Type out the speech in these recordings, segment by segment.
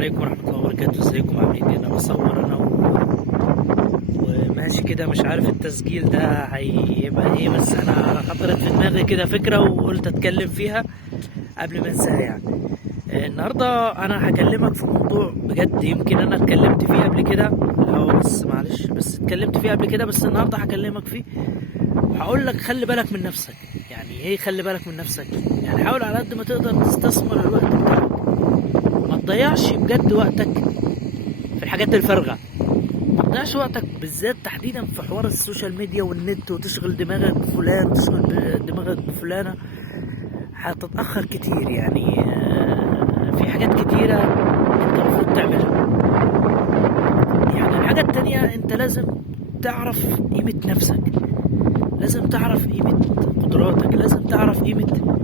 عليكم ورحمة الله وبركاته. ازيكم عاملين ايه؟ انا بصور انا وماشي كده، مش عارف التسجيل ده هيبقى ايه، بس انا خطرت في دماغي كده فكرة وقلت اتكلم فيها قبل ما انساها يعني. النهارده انا هكلمك في موضوع بجد يمكن انا اتكلمت فيه قبل كده، لا بس معلش، بس اتكلمت فيه قبل كده، بس النهارده هكلمك فيه وهقول لك خلي بالك من نفسك. يعني ايه خلي بالك من نفسك؟ يعني حاول على قد ما تقدر تستثمر الوقت بتاعك، ما تضيعش بجد وقتك في الحاجات الفارغة. ما تضيعش وقتك بالذات تحديدا في حوار السوشيال ميديا والنت وتشغل دماغك بفلان وتشغل دماغك بفلانة. هتتأخر كتير يعني. في حاجات كتيرة انت المفروض تعملها. يعني الحاجة التانية انت لازم تعرف قيمة نفسك، لازم تعرف قيمة قدراتك، لازم تعرف قيمة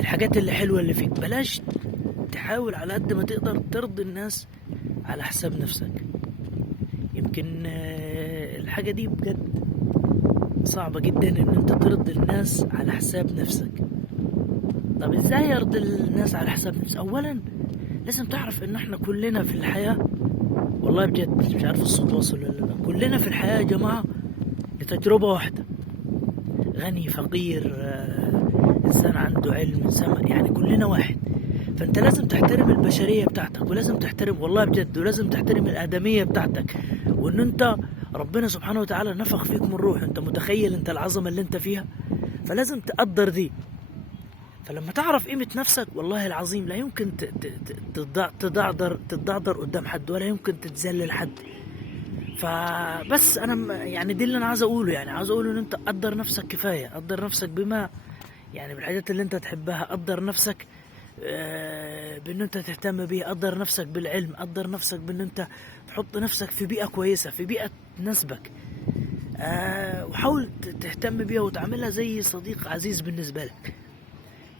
الحاجات اللي حلوة اللي فيك. بلاش تحاول على قد ما تقدر ترضي الناس على حساب نفسك. يمكن الحاجة دي بجد صعبة جدا ان انت ترضي الناس على حساب نفسك. طب ازاي يرضي الناس على حساب نفسك؟ اولا لازم تعرف ان احنا كلنا في الحياة، والله بجد مش عارف الصوت واصل ولا لا، كلنا في الحياة يا جماعة لتجربة واحدة. غني فقير انسان عنده علم انسان، يعني كلنا واحد. فانت لازم تحترم البشرية بتاعتك، ولازم تحترم والله بجد، ولازم تحترم الآدمية بتاعتك، وان انت ربنا سبحانه وتعالى نفخ فيك من روح. انت متخيل انت العظمة اللي انت فيها؟ فلازم تقدر دي. فلما تعرف قيمة نفسك والله العظيم لا يمكن تتضعضر قدام حد، ولا يمكن تتذلل حد. فبس انا يعني دي اللي انا عايز اقوله، يعني عايز اقوله ان انت قدر نفسك كفاية، قدر نفسك بما يعني بالحاجات اللي انت تحبها، قدر نفسك بان انت تهتم بيه، قدر نفسك بالعلم، قدر نفسك بان انت تحط نفسك في بيئة كويسة، في بيئة تناسبك. وحاول تهتم بيها وتعملها زي صديق عزيز بالنسبة لك.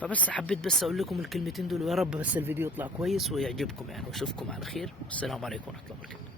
فبس حبيت بس اقول لكم الكلمتين دول، ويا رب بس الفيديو يطلع كويس ويعجبكم يعني، واشوفكم على خير، والسلام عليكم ورحمة الله وبركاته.